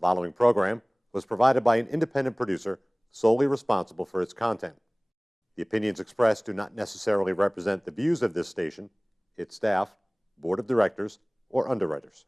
following program was provided by an independent producer solely responsible for its content. The opinions expressed do not necessarily represent the views of this station, its staff, board of directors, or underwriters.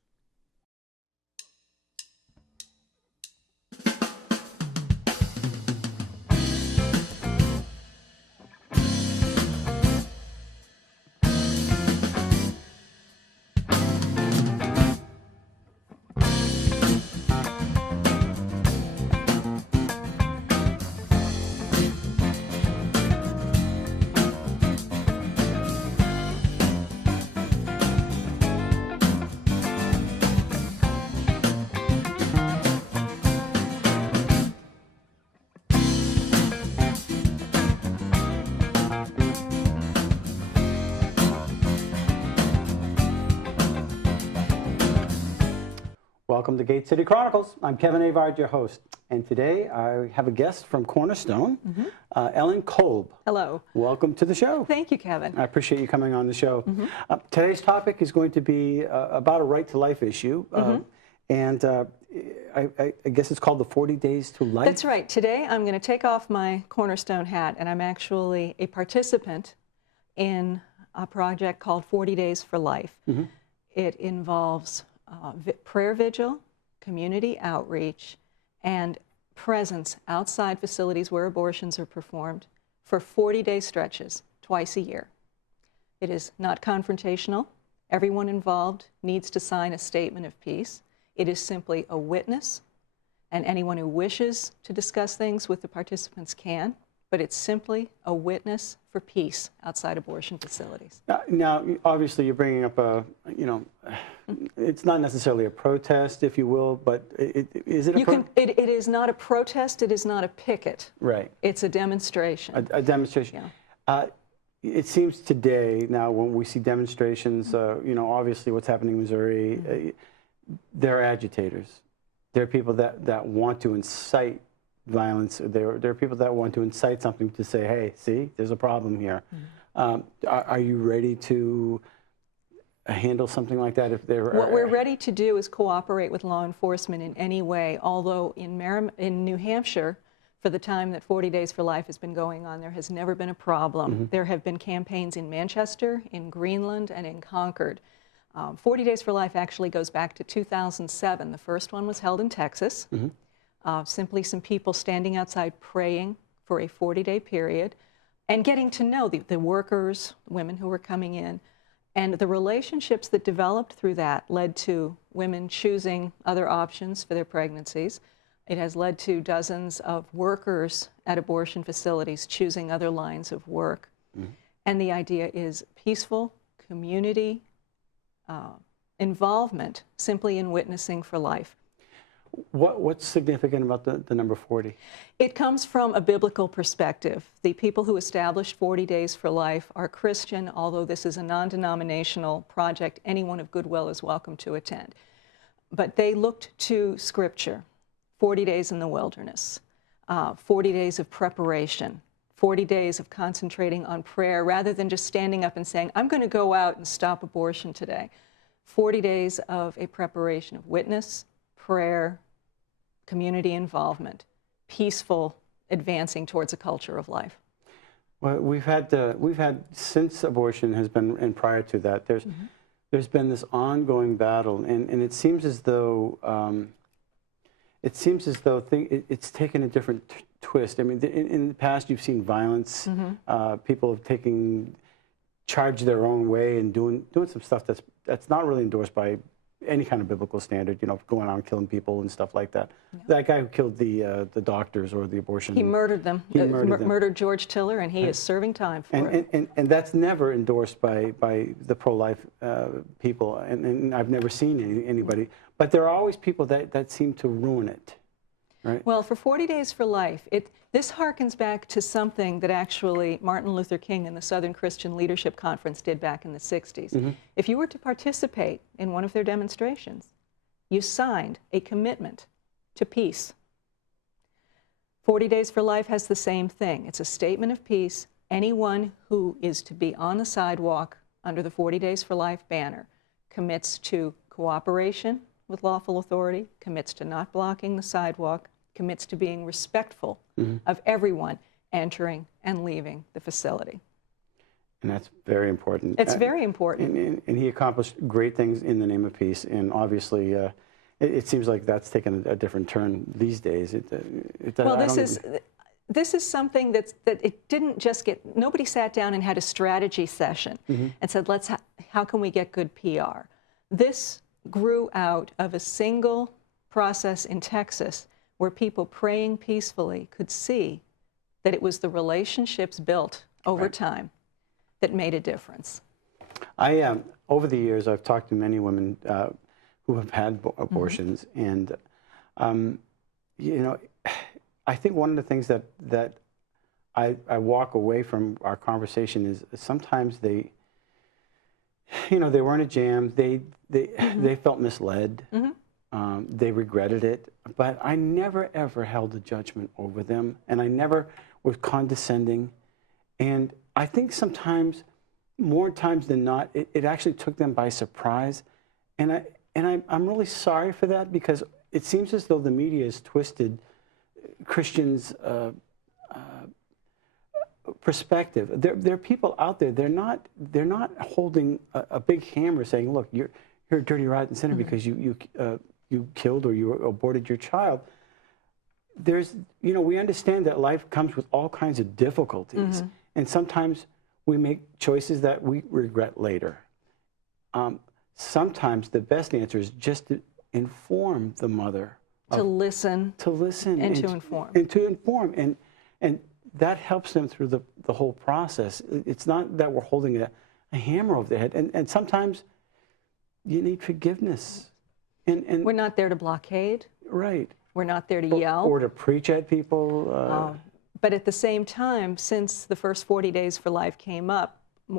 Welcome to Gate City Chronicles. I'm Kevin Avard, your host. And today I have a guest from Cornerstone, Ellen Kolb. Hello. Welcome to the show. Thank you, Kevin. I appreciate you coming on the show. Today's topic is going to be about a right-to-life issue. And I guess it's called the 40 Days to Life. That's right. Today I'm going to take off my Cornerstone hat, and I'm actually a participant in a project called 40 Days for Life. It involves prayer vigil, community outreach, and presence outside facilities where abortions are performed for 40-day stretches, twice a year. It is not confrontational. Everyone involved needs to sign a statement of peace. It is simply a witness, and anyone who wishes to discuss things with the participants can, but it's simply a witness for peace outside abortion facilities. Now, obviously, you're bringing up a, it's not necessarily a protest, if you will, but is it a It is not a protest. It is not a picket. Right. It's a demonstration. A demonstration. Yeah. It seems today, now, when we see demonstrations, obviously what's happening in Missouri, they're agitators. They're people that want to incite violence. There are people that want to incite something to say, hey, see, there's a problem here. Are you ready to handle something like that? If there What we're ready to do is cooperate with law enforcement in any way, although in New Hampshire, for the time that 40 Days for Life has been going on, there has never been a problem. There have been campaigns in Manchester, in Greenland, and in Concord. 40 Days for Life actually goes back to 2007. The first one was held in Texas. Simply some people standing outside praying for a 40-day period and getting to know the workers, women who were coming in. And the relationships that developed through that led to women choosing other options for their pregnancies. It has led to dozens of workers at abortion facilities choosing other lines of work. And the idea is peaceful community involvement simply in witnessing for life. What's significant about the number 40? It comes from a biblical perspective. The people who established 40 Days for Life are Christian, although this is a non-denominational project. Anyone of goodwill is welcome to attend. But they looked to Scripture, 40 days in the wilderness, 40 days of preparation, 40 days of concentrating on prayer rather than just standing up and saying, I'm going to go out and stop abortion today. 40 days of a preparation of witness, prayer, community involvement, peaceful advancing towards a culture of life. Well, we've had since abortion has been, and prior to that, there's been this ongoing battle, and it seems as though it's taken a different twist. I mean, in the past, you've seen violence. People have taken charge their own way and doing some stuff that's not really endorsed by any kind of biblical standard, going out and killing people and stuff like that. That guy who killed the doctors or the abortion. He murdered them. He murdered George Tiller, and he is serving time for it. And that's never endorsed by the pro-life people, and I've never seen anybody. But there are always people that seem to ruin it. Right. Well, for 40 Days for Life, this harkens back to something that actually Martin Luther King and the Southern Christian Leadership Conference did back in the 60s. If you were to participate in one of their demonstrations, you signed a commitment to peace. 40 Days for Life has the same thing. It's a statement of peace. Anyone who is to be on the sidewalk under the 40 Days for Life banner commits to cooperation with lawful authority, commits to not blocking the sidewalk, commits to being respectful of everyone entering and leaving the facility. And that's very important. It's very important. And he accomplished great things in the name of peace. And obviously, it seems like that's taken a different turn these days. Well, this is something that it didn't just get, nobody sat down and had a strategy session and said, how can we get good PR? This grew out of a single process in Texas where people praying peacefully could see that it was the relationships built over time that made a difference. Over the years, I've talked to many women who have had abortions, and you know, I think one of the things that I walk away from our conversation is sometimes they were in a jam, they felt misled, they regretted it, but I never ever held a judgment over them, and I never was condescending, and I think sometimes, more times than not, it actually took them by surprise, and I'm really sorry for that, because it seems as though the media has twisted Christians' perspective. There are people out there. They're not holding a big hammer saying, "Look, you're a dirty, rotten sinner because you killed or you aborted your child." We understand that life comes with all kinds of difficulties, and sometimes we make choices that we regret later. Sometimes the best answer is just to inform the mother. To listen and to inform. And to inform. And that helps them through the whole process. It's not that we're holding a hammer over their head. And sometimes you need forgiveness. And we're not there to blockade. Right. We're not there to yell. Or to preach at people. But at the same time, since the first 40 Days for Life came up,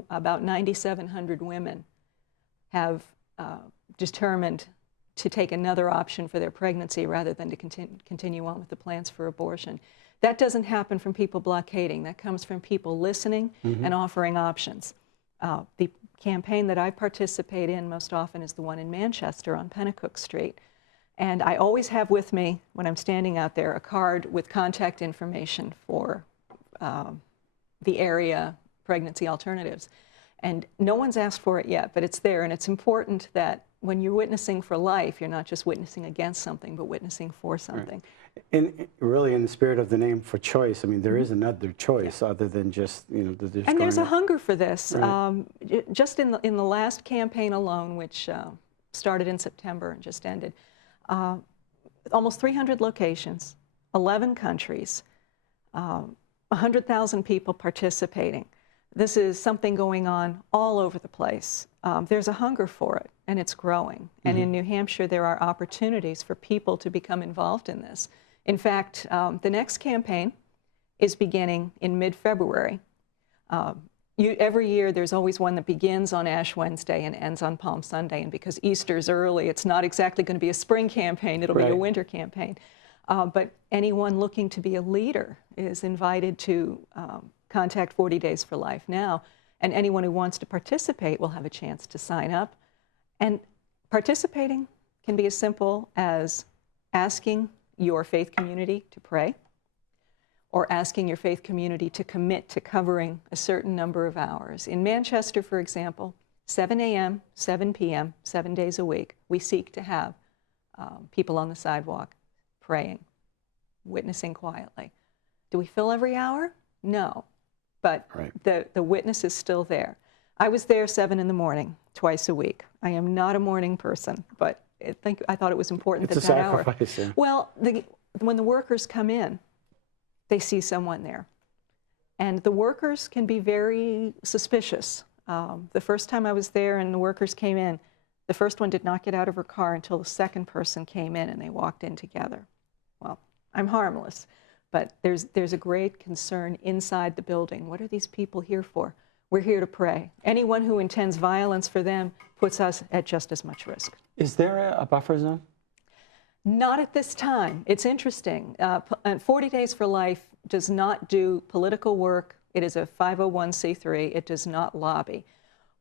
about 9,700 women have determined to take another option for their pregnancy rather than to continue on with the plans for abortion. That doesn't happen from people blockading. That comes from people listening and offering options. The campaign that I participate in most often is the one in Manchester on Pennacook Street. And I always have with me, when I'm standing out there, a card with contact information for the area pregnancy alternatives. And no one's asked for it yet, but it's there. And it's important that when you're witnessing for life, you're not just witnessing against something, but witnessing for something. Right. And really, in the spirit of the name, for choice, I mean, there is another choice other than just, and there's a hunger for this. Right. Just in the last campaign alone, which started in September and just ended, almost 300 locations, 11 countries, 100,000 people participating. This is something going on all over the place. There's a hunger for it, and it's growing. And in New Hampshire, there are opportunities for people to become involved in this. In fact, the next campaign is beginning in mid-February. Every year, there's always one that begins on Ash Wednesday and ends on Palm Sunday. And because Easter's early, it's not exactly going to be a spring campaign. It'll be a winter campaign. But anyone looking to be a leader is invited to contact 40 Days for Life now, and anyone who wants to participate will have a chance to sign up. And participating can be as simple as asking your faith community to pray, or asking your faith community to commit to covering a certain number of hours. In Manchester, for example, 7 a.m., 7 p.m., 7 days a week, we seek to have people on the sidewalk praying, witnessing quietly. Do we fill every hour? No. But the witness is still there. I was there 7 in the morning, twice a week. I am not a morning person, but I thought it was important it's that a hour. sacrifice, yeah. Well, when the workers come in, they see someone there. And the workers can be very suspicious. The first time I was there and the workers came in, the first one did not get out of her car until the second person came in and they walked in together. Well, I'm harmless. But there's a great concern inside the building. What are these people here for? We're here to pray. Anyone who intends violence for them puts us at just as much risk. Is there a buffer zone? Not at this time. It's interesting. 40 Days for Life does not do political work. It is a 501c3. It does not lobby.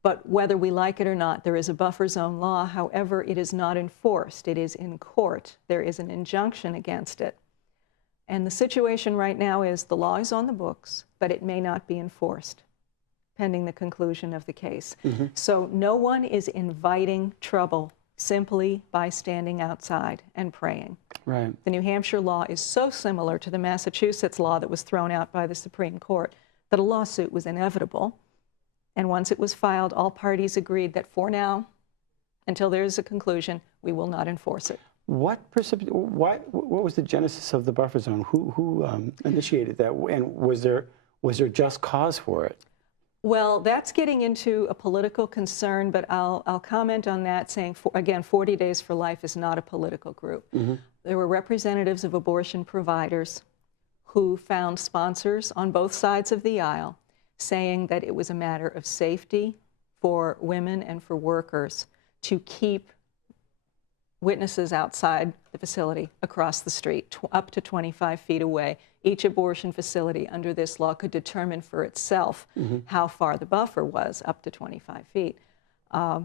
But whether we like it or not, there is a buffer zone law. However, it is not enforced. It is in court. There is an injunction against it. And the situation right now is the law is on the books, but it may not be enforced, pending the conclusion of the case. So no one is inviting trouble simply by standing outside and praying. Right. The New Hampshire law is so similar to the Massachusetts law that was thrown out by the Supreme Court that a lawsuit was inevitable. And once it was filed, all parties agreed that for now, until there is a conclusion, we will not enforce it. What was the genesis of the buffer zone? Who initiated that? And was there just cause for it? Well, that's getting into a political concern, but I'll comment on that saying, again, 40 Days for Life is not a political group. There were representatives of abortion providers who found sponsors on both sides of the aisle saying that it was a matter of safety for women and for workers to keep witnesses outside the facility across the street, up to 25 feet away. Each abortion facility under this law could determine for itself how far the buffer was, up to 25 feet. But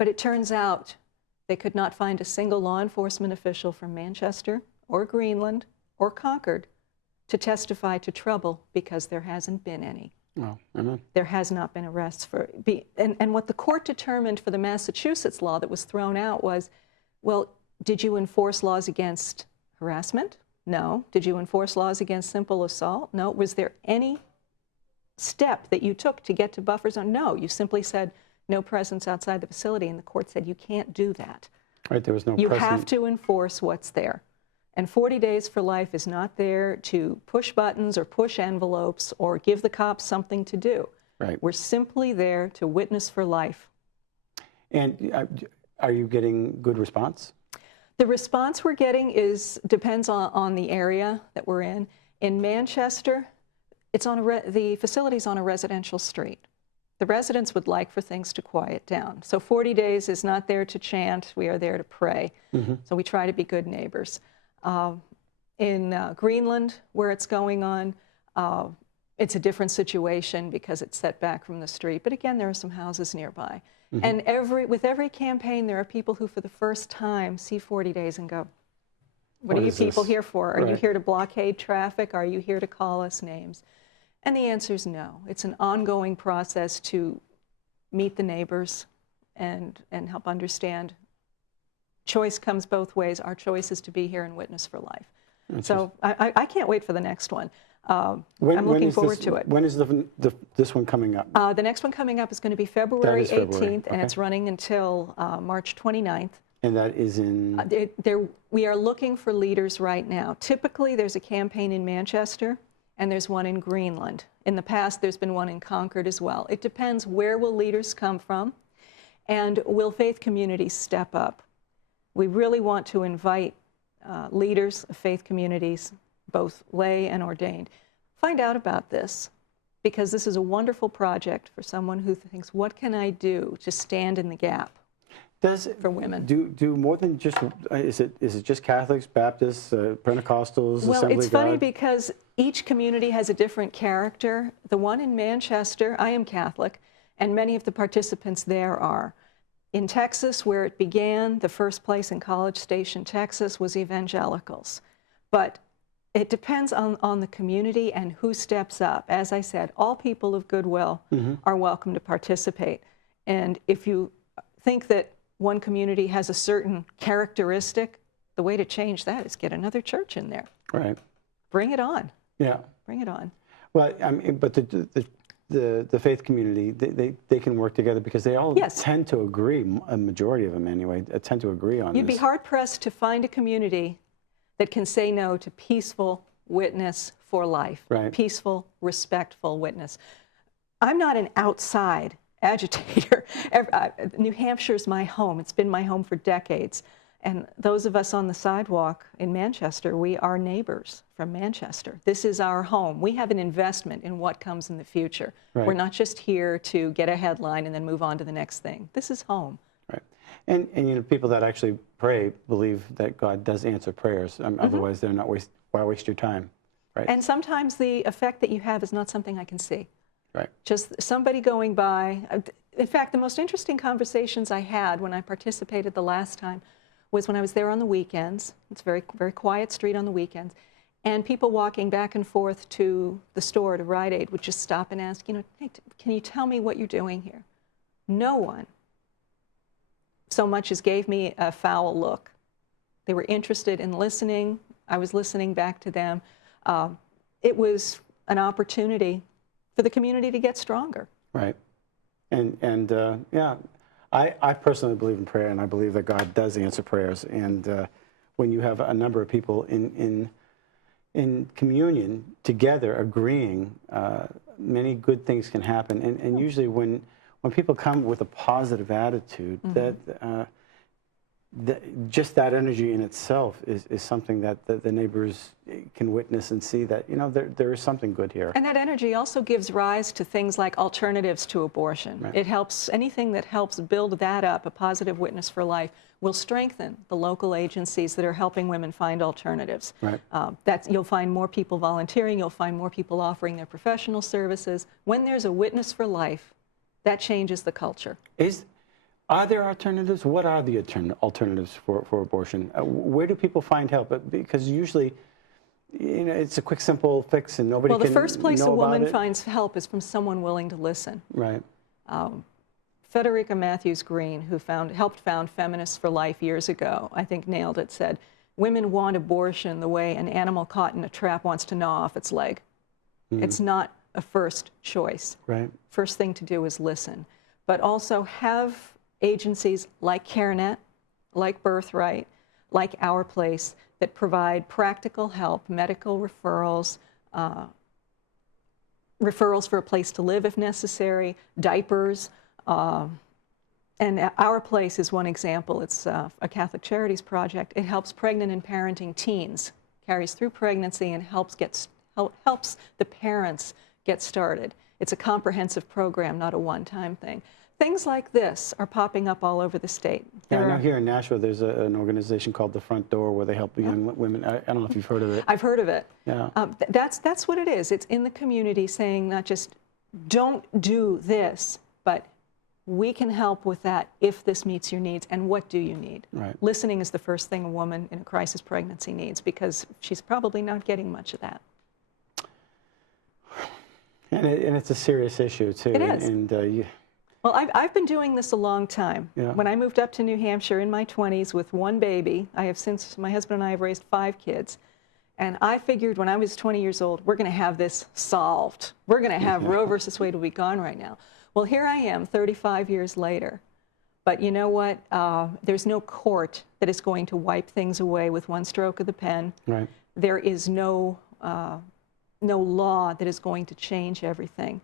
it turns out they could not find a single law enforcement official from Manchester or Greenland or Concord to testify to trouble because there hasn't been any. Oh, amen. There has not been arrests for, and what the court determined for the Massachusetts law that was thrown out was, well, did you enforce laws against harassment? No. Did you enforce laws against simple assault? No. Was there any step that you took to get to buffer zone? No. You simply said no presence outside the facility, and the court said you can't do that. Right, there was no You precedent. have to enforce what's there. And 40 Days for Life is not there to push buttons or push envelopes or give the cops something to do. Right. We're simply there to witness for life. And are you getting good response? The response we're getting depends on the area that we're in. In Manchester, it's on the facility's on a residential street. The residents would like for things to quiet down. So 40 Days is not there to chant. We are there to pray. So we try to be good neighbors. In Greenland, where it's going on, it's a different situation because it's set back from the street. But again, there are some houses nearby. And with every campaign, there are people who, for the first time, see 40 Days and go, what are you people here for? Are you here to blockade traffic? Are you here to call us names? And the answer is no. It's an ongoing process to meet the neighbors and help understand. Choice comes both ways. Our choice is to be here and witness for life. So I can't wait for the next one. I'm looking forward to it. When is this one coming up? The next one coming up is going to be February 18th, and okay. it's running until March 29th. And that is in? We are looking for leaders right now. Typically, there's a campaign in Manchester, and there's one in Greenland. In the past, there's been one in Concord as well. It depends, where will leaders come from, and will faith communities step up? We really want to invite leaders of faith communities, both lay and ordained. Find out about this, because this is a wonderful project for someone who thinks, what can I do to stand in the gap for women? Do more than just, is it just Catholics, Baptists, Pentecostals, Well, Assembly it's of God? funny because each community has a different character. The one in Manchester, I am Catholic, and many of the participants there are. In Texas, where it began, the first place in College Station, Texas, was evangelicals. But it depends on the community and who steps up. As I said, all people of goodwill are welcome to participate. And if you think that one community has a certain characteristic, the way to change that is get another church in there. Right. Bring it on. Yeah. Bring it on. Well, I mean, but the faith community, they can work together because they all tend to agree, a majority of them anyway, tend to agree on this. You'd be hard-pressed to find a community that can say no to peaceful witness for life, peaceful, respectful witness. I'm not an outside agitator. New Hampshire's my home. It's been my home for decades. And those of us on the sidewalk in Manchester, we are neighbors from Manchester. This is our home. We have an investment in what comes in the future. We're not just here to get a headline and then move on to the next thing. This is home. Right. And you know, people that actually pray believe that God does answer prayers. Otherwise, they're not why waste your time. Right. And sometimes the effect that you have is not something I can see. Right. Just somebody going by. In fact, the most interesting conversations I had when I participated the last time was when I was there on the weekends. It's a very, very quiet street on the weekends. And people walking back and forth to the store, to Rite Aid, would just stop and ask, hey, can you tell me what you're doing here? No one so much as gave me a foul look. They were interested in listening. I was listening back to them. It was an opportunity for the community to get stronger. Right. And yeah, I personally believe in prayer, and I believe that God does answer prayers. And when you have a number of people in communion together agreeing, many good things can happen. And usually when people come with a positive attitude, just that energy in itself is something that the neighbors can witness and see that, there is something good here. And that energy also gives rise to things like alternatives to abortion. Right. It helps, anything that helps build that up, a positive witness for life, will strengthen the local agencies that are helping women find alternatives. Right. You'll find more people volunteering, you'll find more people offering their professional services. When there's a witness for life, that changes the culture. Are there alternatives? What are the alternatives for abortion? Where do people find help? Because usually, it's a quick, simple fix, and nobody can know about it. Well, the first place a woman finds help is from someone willing to listen. Right. Frederica Matthews Green, who helped found Feminists for Life years ago, I think nailed it, said, women want abortion the way an animal caught in a trap wants to gnaw off its leg. It's not a first choice. Right. First thing to do is listen. But also have agencies like CareNet, like Birthright, like Our Place, that provide practical help, medical referrals, referrals for a place to live if necessary, diapers. And Our Place is one example. It's a Catholic Charities project. It helps pregnant and parenting teens, carries through pregnancy, and helps the parents get started. It's a comprehensive program, not a one-time thing. Things like this are popping up all over the state. Yeah, I know here in Nashville there's an organization called The Front Door where they help young women. I don't know if you've heard of it. I've heard of it. Yeah. That's what it is. It's in the community saying not just don't do this, but we can help with that if this meets your needs, and what do you need? Right. Listening is the first thing a woman in a crisis pregnancy needs, because she's probably not getting much of that. And it's a serious issue, too. It is. Well, I've been doing this a long time. Yeah. When I moved up to New Hampshire in my 20s with one baby, my husband and I have raised 5 kids. And I figured when I was 20 years old, we're going to have this solved. We're going to have Roe versus Wade will be gone right now. Well, here I am 35 years later. But you know what? There's no court that is going to wipe things away with one stroke of the pen. Right. There is no law that is going to change everything.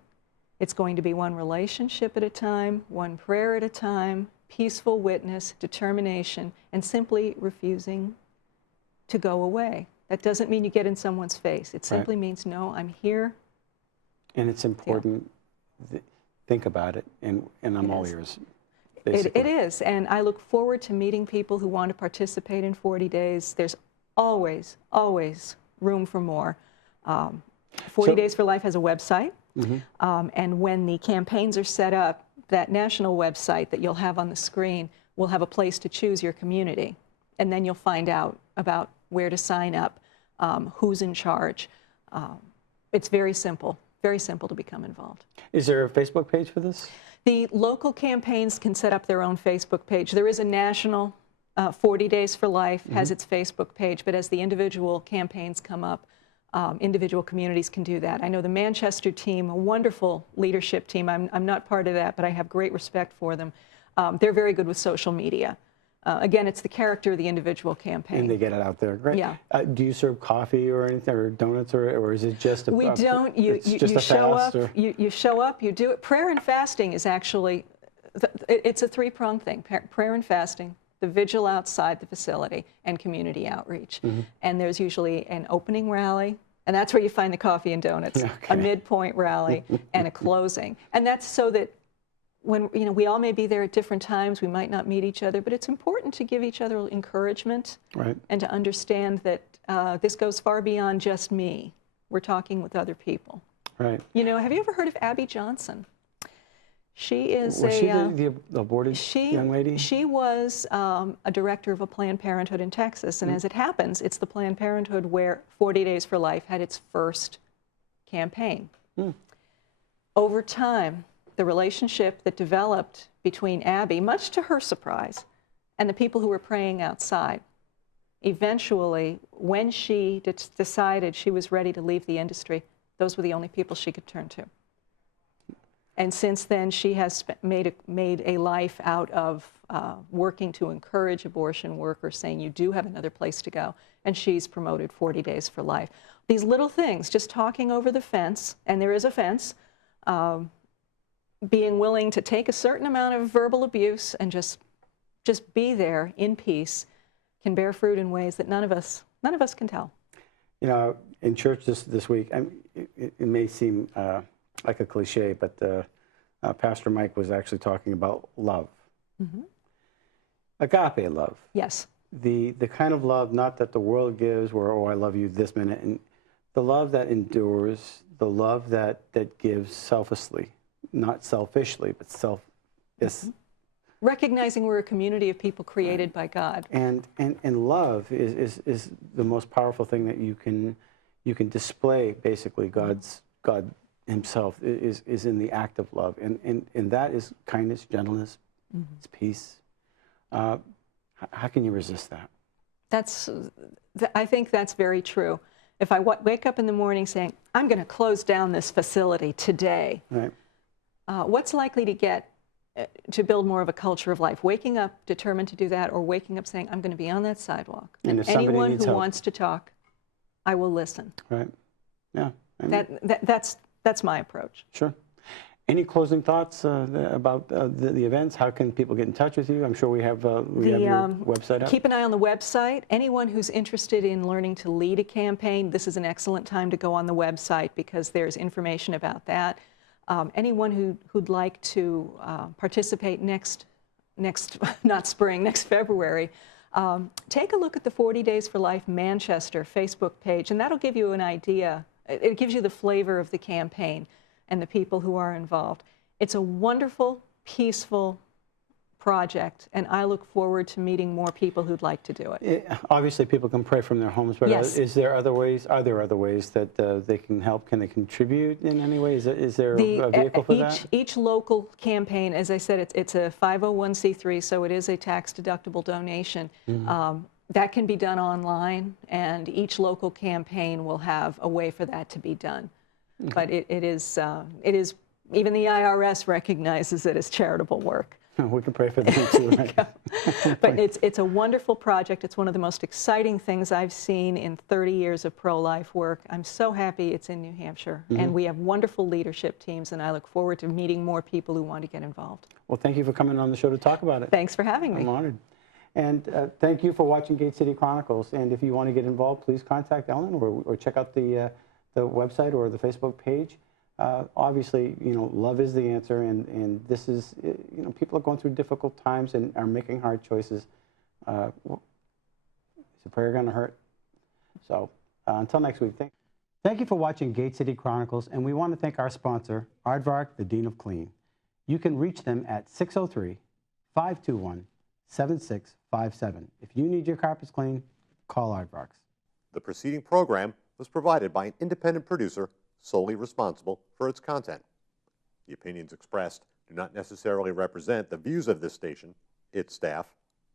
It's going to be one relationship at a time, one prayer at a time, peaceful witness, determination, and simply refusing to go away. That doesn't mean you get in someone's face. It simply means, no, I'm here. And it's important. Think about it, and I'm all ears. It is, and I look forward to meeting people who want to participate in 40 days. There's always, always room for more. 40 Days for Life has a website. And when the campaigns are set up, that national website that you'll have on the screen will have a place to choose your community. And then you'll find out about where to sign up, who's in charge. It's very simple to become involved. Is there a Facebook page for this? The local campaigns can set up their own Facebook page. There is a national 40 Days for Life has its Facebook page, but as the individual campaigns come up, individual communities can do that. I know the Manchester team, a wonderful leadership team. I'm not part of that, but I have great respect for them. They're very good with social media. Again, it's the character of the individual campaign. And they get it out there. Great. Yeah. Do you serve coffee or anything, or donuts, or is it just a... We don't. You show up, you show up, you do it. Prayer and fasting is actually, it's a three-pronged thing. Prayer and fasting, the vigil outside the facility, and community outreach. And there's usually an opening rally, and that's where you find the coffee and donuts, a midpoint rally, and a closing. And that's so that when, we all may be there at different times, we might not meet each other, but it's important to give each other encouragement and to understand that this goes far beyond just me. We're talking with other people. Right. You know, have you ever heard of Abby Johnson? She is Was she the aborted young lady? She was a director of a Planned Parenthood in Texas, and as it happens, it's the Planned Parenthood where 40 Days for Life had its first campaign. Over time, the relationship that developed between Abby, much to her surprise, and the people who were praying outside, eventually, when she decided she was ready to leave the industry, those were the only people she could turn to. And since then, she has made a life out of working to encourage abortion workers, saying you do have another place to go. And she's promoted 40 Days for Life. These little things, just talking over the fence, and there is a fence, being willing to take a certain amount of verbal abuse and just be there in peace, can bear fruit in ways that none of us can tell. You know, in church this week, it may seem like a cliche, but Pastor Mike was actually talking about love. Agape love. Yes. The kind of love, not that the world gives, where, oh, I love you this minute, and the love that endures, the love that gives selflessly, not selfishly, but recognizing we're a community of people created by God. And love is the most powerful thing that you can display. Basically, God Himself is in the act of love, and that is kindness, gentleness, it's peace. How can you resist that? I think that's very true. If I wake up in the morning saying, I'm going to close down this facility today, right. What's likely to build more of a culture of life? Waking up determined to do that, or waking up saying, I'm going to be on that sidewalk. And anyone who wants to talk, I will listen. Right. Yeah. That's my approach. Sure. Any closing thoughts about the events? How can people get in touch with you? I'm sure we have your website up. Keep an eye on the website. Anyone who's interested in learning to lead a campaign, this is an excellent time to go on the website because there's information about that. Anyone who'd like to participate next February, take a look at the 40 Days for Life Manchester Facebook page, and that'll give you an idea. It gives you the flavor of the campaign and the people who are involved. It's a wonderful, peaceful project, and I look forward to meeting more people who'd like to do it. Obviously, people can pray from their homes, but yes. Are there other ways that they can help? Can they contribute in any way? Is there a vehicle for that? Each local campaign, as I said, it's a 501c3, so it is a tax-deductible donation. That can be done online, and each local campaign will have a way for that to be done. But it is, even the IRS recognizes it as charitable work. We can pray for them too, right? But it's a wonderful project. It's one of the most exciting things I've seen in 30 years of pro-life work. I'm so happy it's in New Hampshire. And we have wonderful leadership teams, and I look forward to meeting more people who want to get involved. Well, thank you for coming on the show to talk about it. Thanks for having me. I'm honored. And thank you for watching Gate City Chronicles. And if you want to get involved, please contact Ellen or check out the website or the Facebook page. Obviously, love is the answer, and this is, people are going through difficult times and are making hard choices. Is a prayer going to hurt? So until next week, thank you for watching Gate City Chronicles, and we want to thank our sponsor, Avard, the Dean of Clean. You can reach them at 603-521-7657. If you need your carpets cleaned, call Avard. The preceding program was provided by an independent producer solely responsible for its content. The opinions expressed do not necessarily represent the views of this station, its staff,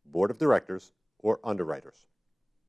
board of directors, or underwriters.